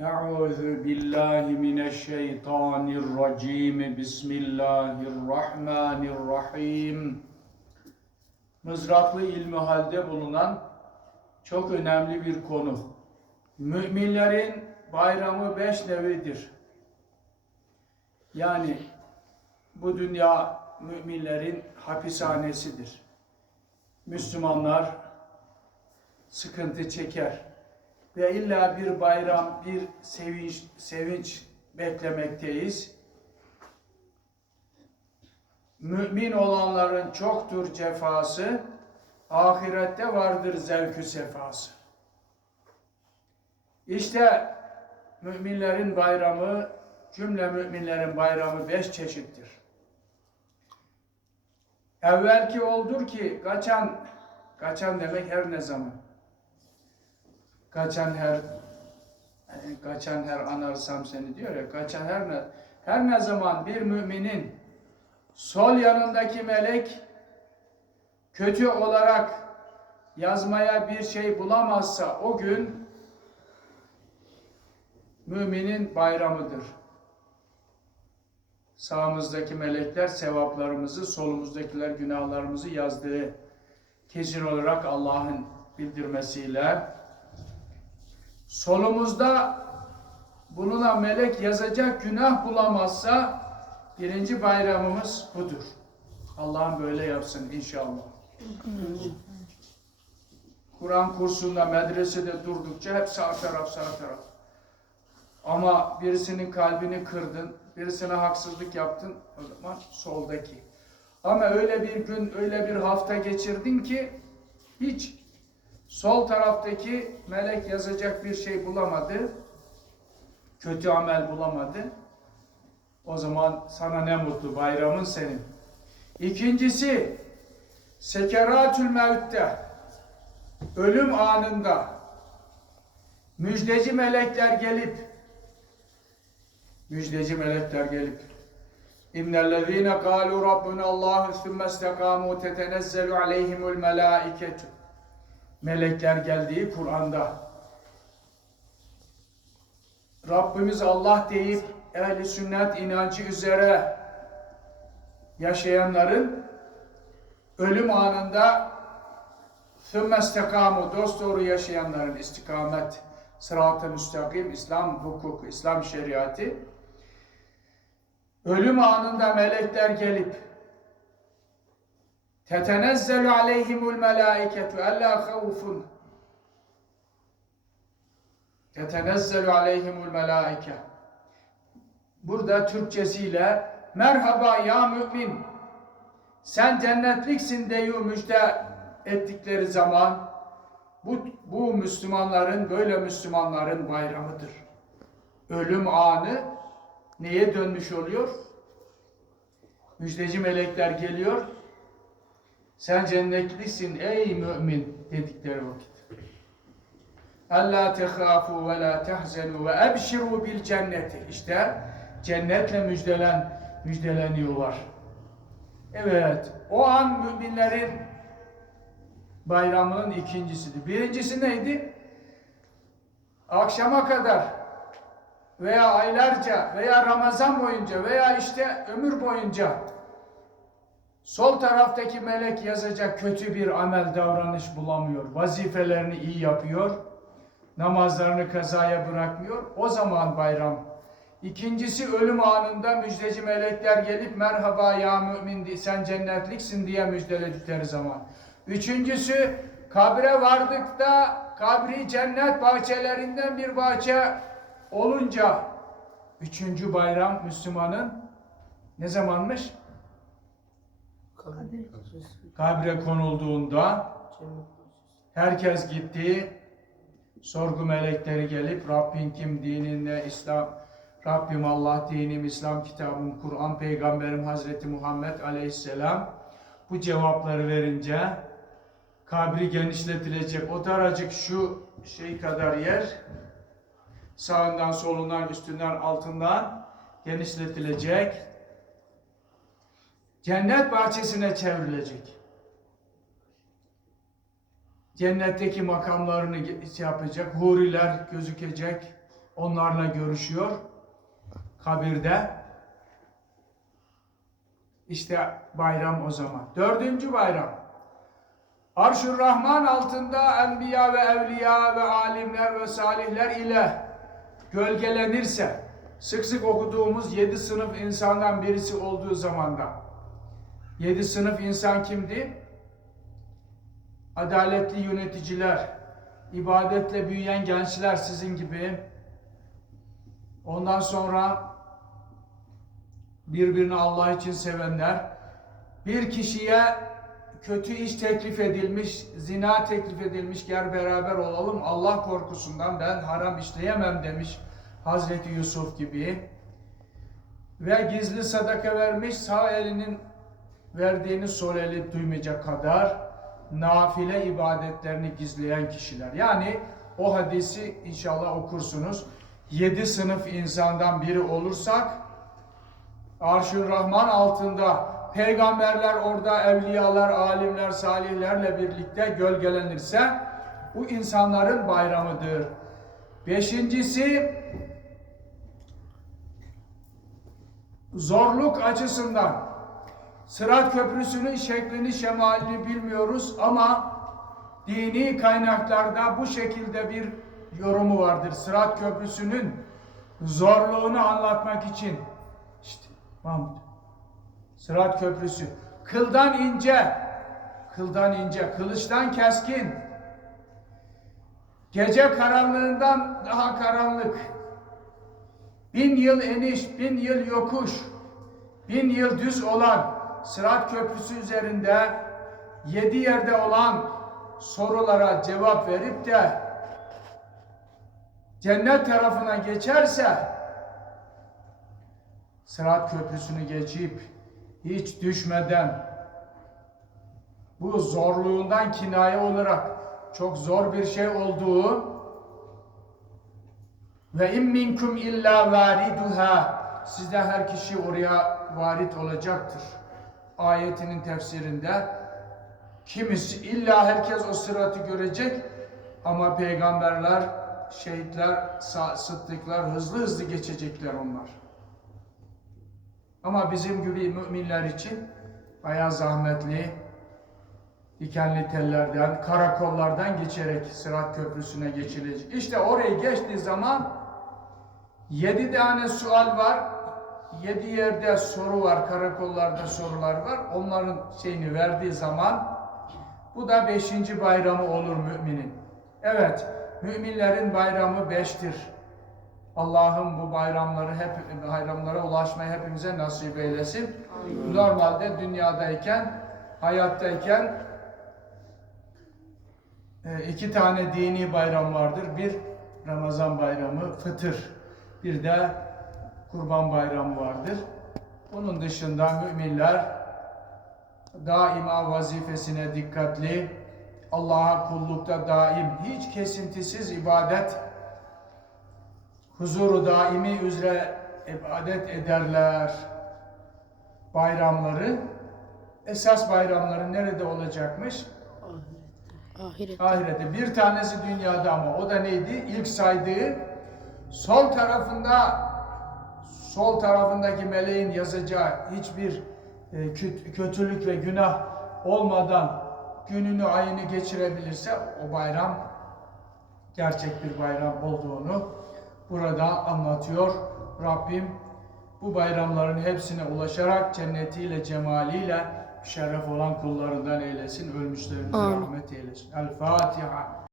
أعوذ بالله من الشيطان الرجيم بسم الله الرحمن الرحيم Mızraklı ilmihalde bulunan çok önemli bir konu. Müminlerin bayramı beş nevidir. Yani bu dünya müminlerin hapishanesidir. Müslümanlar sıkıntı çeker ve illa bir bayram, bir sevinç, sevinç beklemekteyiz. Mümin olanların çoktur cefası, ahirette vardır zevkü sefası. İşte müminlerin bayramı, cümle müminlerin bayramı beş çeşittir. Evvelki oldur ki kaçan, kaçan demek her ne zaman. Kaçan her kaçan her anarsam seni diyor ya kaçan her ne her ne zaman bir müminin sol yanındaki melek kötü olarak yazmaya bir şey bulamazsa o gün müminin bayramıdır. Sağımızdaki melekler sevaplarımızı, solumuzdakiler günahlarımızı yazdığı kesin olarak Allah'ın bildirmesiyle solumuzda bununla melek yazacak günah bulamazsa birinci bayramımız budur. Allah'ım böyle yapsın inşallah. Kur'an kursunda, medresede durdukça hep sağ taraf, sağ taraf. Ama birisinin kalbini kırdın, birisine haksızlık yaptın, o zaman soldaki. Ama öyle bir gün, öyle bir hafta geçirdin ki hiç sol taraftaki melek yazacak bir şey bulamadı. Kötü amel bulamadı. O zaman sana ne mutlu, bayramın senin. İkincisi, sekeratül mevtte, ölüm anında müjdeci melekler gelip, müjdeci melekler gelip, İnnellezîne kâlû Rabbuna Allâhu sümme istekâmû tetenezzelü aleyhimul melâiketu. Melekler geldiği Kur'an'da. Rabbimiz Allah deyip ehli sünnet inancı üzere yaşayanların ölüm anında sümme istekamu dosdoğru yaşayanların istikamet sırat-ı müstakim İslam hukuku, İslam şeriatı ölüm anında melekler gelip tetenezzelu aleyhimul melâiketu ellâ havfun tetenezzelu aleyhimul melâike burada Türkçesiyle merhaba ya mümin sen cennetliksin deyu müjde ettikleri zaman bu, bu Müslümanların böyle Müslümanların bayramıdır. Ölüm anı neye dönmüş oluyor? Müjdeci melekler geliyor. Sen cennetlisin ey mümin dedikleri vakit. Allah tehafu ve la tehzenu ve ebşiru bil cenneti. İşte cennetle müjdelen müjdeleniyorlar. Evet, o an müminlerin bayramının ikincisidir. Birincisi neydi? Akşama kadar veya aylarca veya Ramazan boyunca veya işte ömür boyunca sol taraftaki melek yazacak kötü bir amel davranış bulamıyor. Vazifelerini iyi yapıyor. Namazlarını kazaya bırakmıyor. O zaman bayram. İkincisi ölüm anında müjdeci melekler gelip merhaba ya mümin sen cennetliksin diye müjdeledikleri zaman. Üçüncüsü kabre vardıkta kabri cennet bahçelerinden bir bahçe olunca üçüncü bayram Müslümanın ne zamanmış? Kabre konulduğunda herkes gitti. Sorgu melekleri gelip Rabbin kim, dinin ne, İslam, Rabbim Allah, dinim, İslam kitabım, Kur'an, Peygamberim Hazreti Muhammed Aleyhisselam bu cevapları verince kabri genişletilecek. O daracık şu şey kadar yer sağından, solundan, üstünden, altından genişletilecek. Cennet bahçesine çevrilecek. Cennetteki makamlarını şey yapacak, huriler gözükecek, onlarla görüşüyor kabirde. İşte bayram o zaman. Dördüncü bayram. Arş-ı Rahman altında enbiya ve evliya ve alimler ve salihler ile gölgelenirse sık sık okuduğumuz yedi sınıf insandan birisi olduğu zamanda yedi sınıf insan kimdi? Adaletli yöneticiler, ibadetle büyüyen gençler sizin gibi ondan sonra birbirini Allah için sevenler bir kişiye kötü iş teklif edilmiş, zina teklif edilmiş, gel beraber olalım Allah korkusundan ben haram işleyemem demiş Hazreti Yusuf gibi. Ve gizli sadaka vermiş, sağ elinin verdiğini sol eli duymayacak kadar nafile ibadetlerini gizleyen kişiler. Yani o hadisi inşallah okursunuz. Yedi sınıf insandan biri olursak Arş-ı Rahman altında peygamberler orada evliyalar, alimler, salihlerle birlikte gölgelenirse bu insanların bayramıdır. Beşincisi zorluk açısından Sırat Köprüsü'nün şeklini, şemalini bilmiyoruz ama dini kaynaklarda bu şekilde bir yorumu vardır. Sırat Köprüsü'nün zorluğunu anlatmak için. İşte Mahmut. Sırat Köprüsü. Kıldan ince, kıldan ince, kılıçtan keskin. Gece karanlığından daha karanlık. Bin yıl eniş, bin yıl yokuş, bin yıl düz olan Sırat Köprüsü üzerinde yedi yerde olan sorulara cevap verip de cennet tarafına geçerse Sırat Köprüsü'nü geçip hiç düşmeden bu zorluğundan kinaye olarak çok zor bir şey olduğu ve in minkum illa variduha sizde her kişi oraya varit olacaktır. Ayetinin tefsirinde kimisi illa herkes o sıratı görecek ama peygamberler, şehitler, sıddıklar hızlı hızlı geçecekler onlar. Ama bizim gibi müminler için bayağı zahmetli, dikenli tellerden, karakollardan geçerek Sırat Köprüsü'ne geçilecek. İşte orayı geçtiği zaman yedi tane sual var, yedi yerde soru var, karakollarda sorular var. Onların şeyini verdiği zaman bu da beşinci bayramı olur müminin. Evet, müminlerin bayramı beştir. Allah'ım bu bayramları hep bayramlara ulaşmayı hepimize nasip eylesin. Normalde dünyadayken, hayattayken e, iki tane dini bayram vardır. Bir Ramazan bayramı, fıtır. Bir de Kurban bayramı vardır. Bunun dışında müminler daima vazifesine dikkatli, Allah'a kullukta daim, hiç kesintisiz ibadet, huzuru daimi üzere ibadet ederler. Bayramları, esas bayramları nerede olacakmış? Ahiret. Ahirette. Bir tanesi dünyada ama o da neydi? İlk saydığı sol tarafında sol tarafındaki meleğin yazacağı hiçbir e, kö- kötülük ve günah olmadan gününü ayını geçirebilirse o bayram gerçek bir bayram olduğunu burada anlatıyor Rabbim. Bu bayramların hepsine ulaşarak cennetiyle, cemaliyle şeref olan kullarından eylesin. Ölmüşlerimize Amin. rahmet eylesin. El Fatiha.